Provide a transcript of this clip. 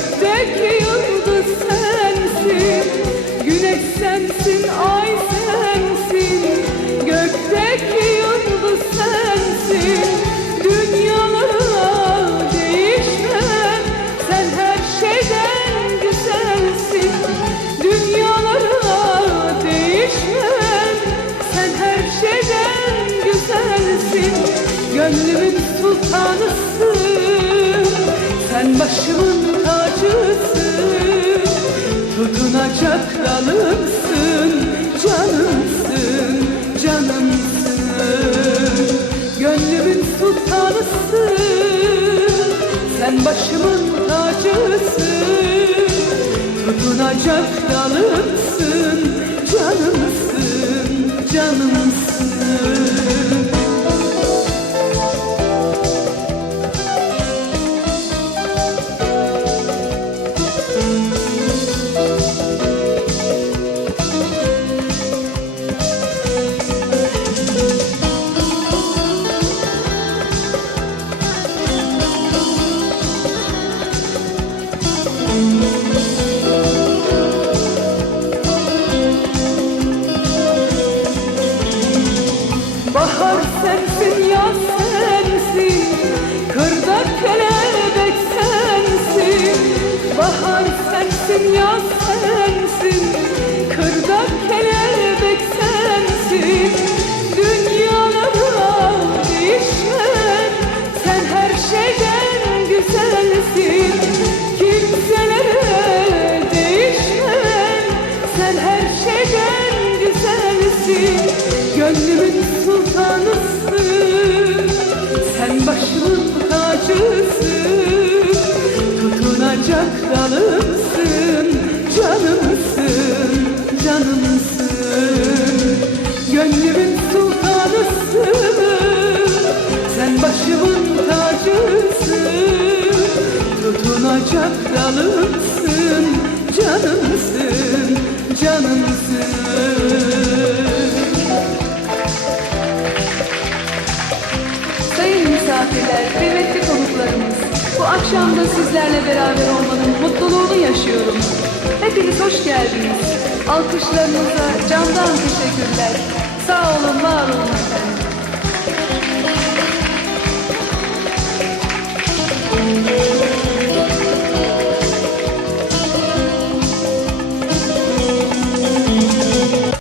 Gökteki yıldız sensin. Güneş sensin ay sensin. Gökteki yıldız sensin. Dünyalara değişmem Sen her şeyden güzelsin. Dünyalara değişmem Sen her şeyden güzelsin. Gönlümün sultanısın. Sen başımın Tutunacak dalımsın Canımsın, canımsın. Gönlümün sultanısın Sen başımın tacısın. Tutunacak dalımsın Canımsın, Bahar sensin, yaz sensin Kırda kelebek sensin. Bahar sensin, yaz sensin Kırda kelebek sensin. Dünyalara değişen Sen her şeyden güzelsin. Kimselere değişen Sen her şeyden güzelsin. Gönlümün Sen başımın tacısın Tutunacak dalımsın Canımsın, canımsın. Gönlümün sultanısın Sen başımın tacısın Tutunacak dalımsın Canımsın, canımsın misafirler, kıymetli konuklarımız, bu akşam da sizlerle beraber olmanın mutluluğunu yaşıyorum. Hepiniz hoş geldiniz. Alkışlarınıza candan teşekkürler. Sağ olun, var olun efendim.